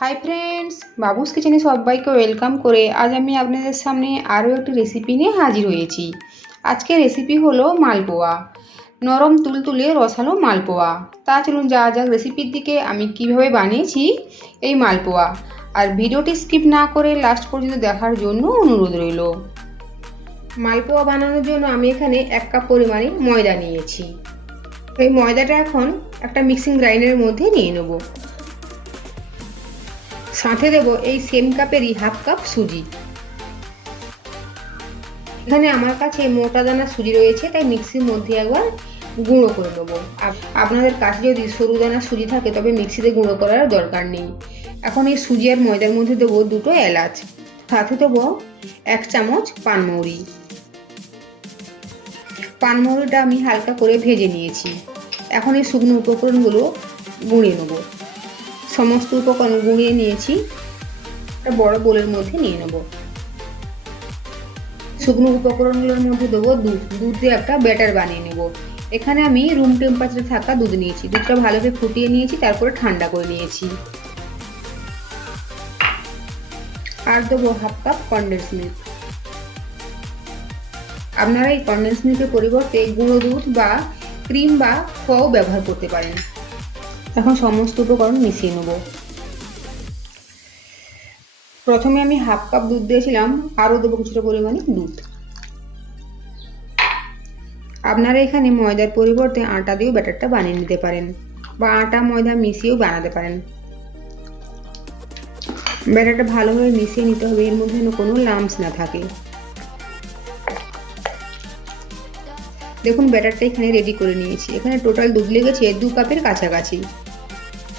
Hi friends, বাবুস কিচেনে সবাইকে welcome করে আজ আমি আপনাদের সামনে আরও একটি রেসিপি নিয়ে হাজির হয়েছি। আজকের রেসিপি হলো মালপোয়া, নরম তুলতুলে রসালো মালপোয়া। তা চলুন যাওয়া যাক রেসিপির দিকে। আমি কিভাবে বানিয়েছি এই মালপোয়া, আর ভিডিওটি স্কিপ না করে লাস্ট পর্যন্ত দেখার জন্য অনুরোধ রইল। মালপোয়া বানানোর জন্য আমি এখানে 1 কাপ পরিমাণে ময়দা নিয়েছি। এই ময়দাটা এখন একটা মিক্সিং গ্রাইন্ডারের মধ্যে নিয়ে নেব। সাথে দেব এই সেম কাপেরই 1/2 কাপ সুজি। এখানে আমার কাছে মোটা দানা সুজি রয়েছে, তাই মিক্সির মধ্যে একবার গুঁড়ো করে নেব। আপনাদের কাছে যদি সরু দানা সুজি থাকে তবে মিক্সিতে গুঁড়ো করার দরকার নেই। এখন এই সুজি আর ময়দার মধ্যে দেবো 2টো এলাচ, সাথে দেবো 1 চামচ পানমৌরি। পানমৌরিটা আমি হালকা করে ভেজে নিয়েছি। এখন এই শুকনো উপকরণগুলো গুঁড়িয়ে নেব। সমস্ত উপকরণ গুঁড়িয়ে নিয়েছি, একটা বড় বোলের মধ্যে নিয়ে নেব। শুকনো উপকরণগুলোর মধ্যে দেবো দুধ দিয়ে একটা ব্যাটার বানিয়ে নেব। এখানে আমি রুম টেম্পারেচারে থাকা দুধ নিয়েছি। দুধটা ভালোভাবে ফুটিয়ে নিয়েছি, তারপরে ঠান্ডা করে নিয়েছি। আর দেবো 1/2 কাপ কনডেন্স মিল্ক। আপনারা এই কনডেন্স মিল্কের পরিবর্তে গুঁড়ো দুধ বা ক্রিম বা খোয়াও ব্যবহার করতে পারেন। এখন সমস্ত উপকরণ মিশিয়ে নেব। প্রথমে আমি 1/2 কাপ দুধ দিয়েছিলাম, আরও দেবো কিছুটা পরিমাণে দুধ। আপনারা এখানে ময়দার পরিবর্তে আটা দিয়েও ব্যাটারটা বানিয়ে নিতে পারেন, বা আটা ময়দা মিশিয়েও বানাতে পারেন। ব্যাটারটা ভালোভাবে মিশিয়ে নিতে হবে, এর মধ্যে যেন কোনো লাম্পস না থাকে। দেখুন ব্যাটারটা এখানে রেডি করে নিয়েছি। এখানে টোটাল দুধ লেগেছে 2 কাপের কাছাকাছি।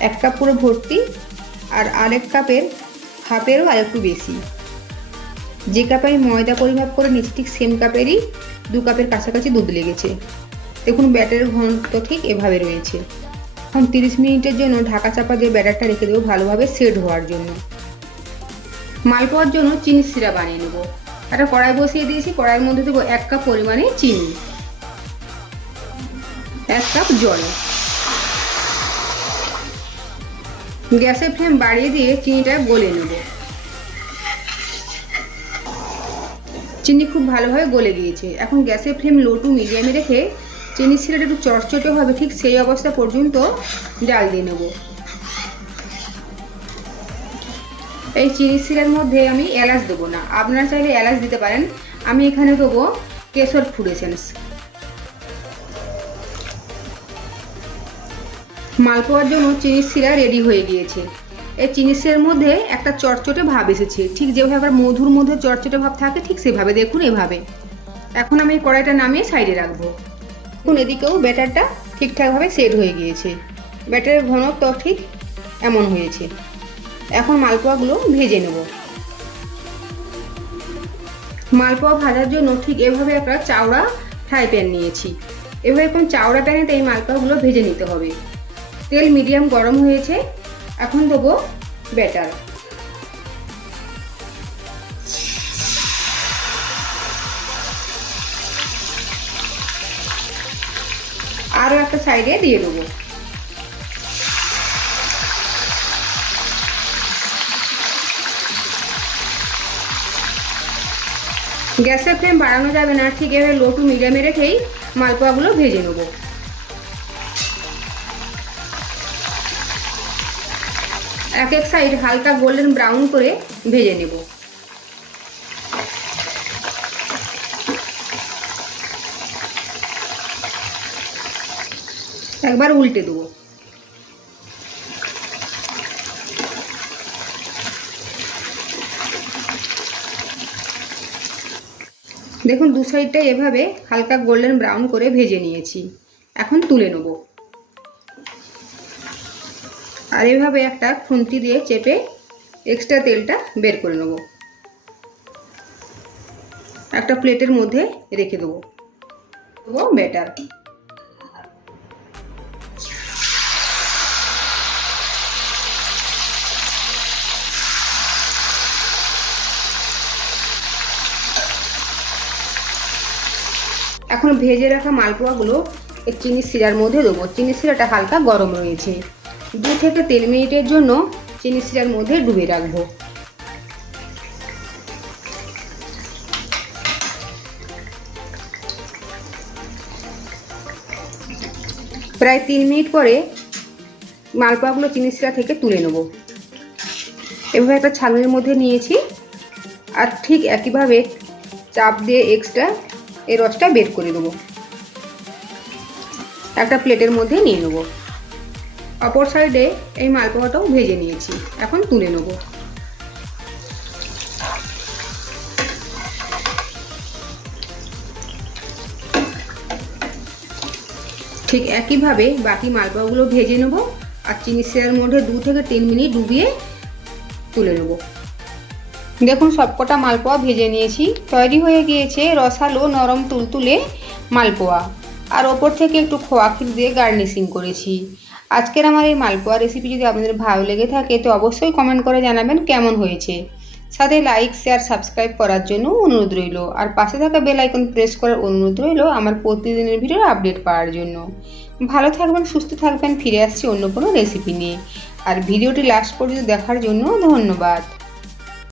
1 কাপ পুরো ভর্তি, আর আরেক কাপের হাফেরও আর একটু বেশি। যে কাপে আমি ময়দা পরিমাপ করে নিচ্ছি ঠিক সেম কাপেরই 2 কাপের কাছাকাছি দুধ লেগেছে। দেখুন ব্যাটারের ঘনত্ব ঠিক এভাবে রয়েছে। এখন 30 মিনিটের জন্য ঢাকা চাপা দিয়ে ব্যাটারটা রেখে দেবো ভালোভাবে সেট হওয়ার জন্য। মালপোয়ার জন্য চিনি সিরা বানিয়ে নেব। একটা কড়াই বসিয়ে দিয়েছি, কড়াইয়ের মধ্যে দেবো 1 কাপ পরিমাণে চিনি, 1 কাপ জল। গ্যাসের ফ্লেম বাড়িয়ে দিয়ে চিনিটা গলে নেব। চিনি খুব ভালোভাবে গলে গিয়েছে। এখন গ্যাসের ফ্লেম লো টু মিডিয়ামে রেখে চিনির শিরাটা একটু চটচটে হবে ঠিক সেই অবস্থা পর্যন্ত জাল দিয়ে নেব। এই চিনির শিরার মধ্যে আমি এলাচ দেবো না, আপনারা চাইলে এলাচ দিতে পারেন। আমি এখানে দেবো কেশর ফুড এসেন্স। মালপোয়ার জন্য চিনির শিরা রেডি হয়ে গিয়েছে। এই চিনির শিরার মধ্যে একটা চটচটে ভাব এসেছে, ঠিক যেভাবে আবার মধুর মধ্যে চটচটে ভাব থাকে ঠিক সেভাবে, দেখুন এভাবে। এখন আমি কড়াইটা নামিয়ে সাইডে রাখবো। এখন এদিকেও ব্যাটারটা ঠিকঠাকভাবে সেট হয়ে গিয়েছে। ব্যাটারের ঘনত্ব ঠিক এমন হয়েছে। এখন মালপোয়াগুলো ভেজে নেব। মালপোয়া ভাজার জন্য ঠিক এভাবে একটা চাওড়া ফ্রাই প্যান নিয়েছি। এভাবে এখন চাওড়া প্যানেতে এই মালপোয়াগুলো ভেজে নিতে হবে। তেল মিডিয়াম গরম হয়েছে, এখন দেবো ব্যাটার। আরও একটা সাইডে দিয়ে দেবো। গ্যাসের ফ্লেম বাড়ানো যাবে না, ঠিক এভাবে লো টু মিডিয়ামে রেখেই মালপোয়াগুলো ভেজে নেব। এক এক সাইড হালকা গোল্ডেন ব্রাউন করে ভেজে নেব। একবার উল্টে দেবো। দেখুন দু সাইডটাই এভাবে হালকা গোল্ডেন ব্রাউন করে ভেজে নিয়েছি। এখন তুলে নেব, আর এভাবে একটা খুন্তি দিয়ে চেপে এক্সট্রা তেলটা বের করে নেব। একটা প্লেটের মধ্যে রেখে দেবো ব্যাটার। এখন ভেজে রাখা মালপোয়াগুলো এই চিনির শিরার মধ্যে দেবো। চিনির শিরাটা হালকা গরম রয়েছে। 2 থেকে 3 মিনিটের জন্য চিনি শিরার মধ্যে ডুবে রাখবো। প্রায় 3 মিনিট পরে মালপোয়াগুলো চিনি শিরা থেকে তুলে নেব। এভাবে একটা ছাঁকনির মধ্যে নিয়েছি, আর ঠিক একইভাবে চাপ দিয়ে এক্সট্রা এই রসটা বের করে দেবো। একটা প্লেটের মধ্যে নিয়ে নেব। অপর সাইডে এই মালপোয়াটাও ভেজে নিয়েছি, এখন তুলে নেব। ঠিক একইভাবে বাকি মালপোয়াগুলো ভেজে নেব, আর চিনি শিরার মধ্যে 2 থেকে 3 মিনিট ডুবিয়ে তুলে নেব। দেখুন সবকটা মালপোয়া ভেজে নিয়েছি, তৈরি হয়ে গিয়েছে রসালো নরম তুলতুলে মালপোয়া। আর ওপর থেকে একটু খোয়া ক্ষীর দিয়ে গার্নিশিং করেছি। আজকের আমার এই মালপোয়া রেসিপি যদি আপনাদের ভালো লেগে থাকে তো অবশ্যই কমেন্ট করে জানাবেন কেমন হয়েছে। সাথে লাইক, শেয়ার, সাবস্ক্রাইব করার জন্য অনুরোধ রইল, আর পাশে থাকা বেল আইকন প্রেস করার অনুরোধ রইল আমার প্রতিদিনের ভিডিওর আপডেট পাওয়ার জন্য। ভালো থাকবেন, সুস্থ থাকবেন। ফিরে আসছি অন্য কোনো রেসিপি নিয়ে। আর ভিডিওটি লাস্ট পর্যন্ত দেখার জন্য ধন্যবাদ।